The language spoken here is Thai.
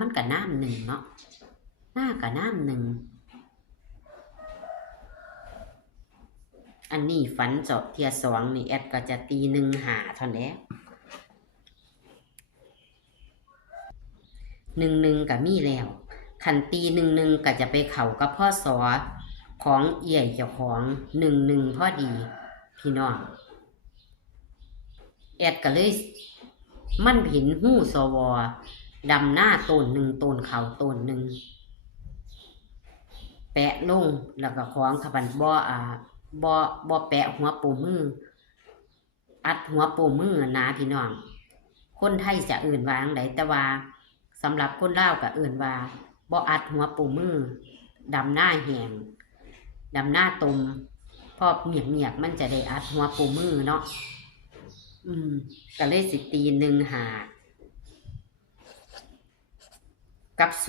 มันก็น้ำหนึ่งเนาะหน้าก็น้ำหนึ่งอันนี้ฝันจบเทียสองนี่แอดก็จะตีหนึ่งหาเท่านั้นหนึ่งก็มีแล้วขันตีหนึ่งก็จะไปเข่ากับพ่อสอของเอี่ยเจ้าของหนึ่งพอดีพี่น้องแอดก็เลยมันเห็นหู้สวดำหน้าต้นหนึ่งต้นเข่าต้นหนึ่งแปะลงแล้วก็ของขบันบ่แปะหัวปูมืออัดหัวปูมือนะพี่น้องคนไทยจะเอื่นว่าจั่งใดแต่ว่าสำหรับคนลาวก็เอื่นว่าบ่อัดหัวปูมือดำหน้าแหงดำหน้าตมพอเมียกมันจะได้อัดหัวปูมือเนาะก็เลยสิตีหนึ่งหากับศู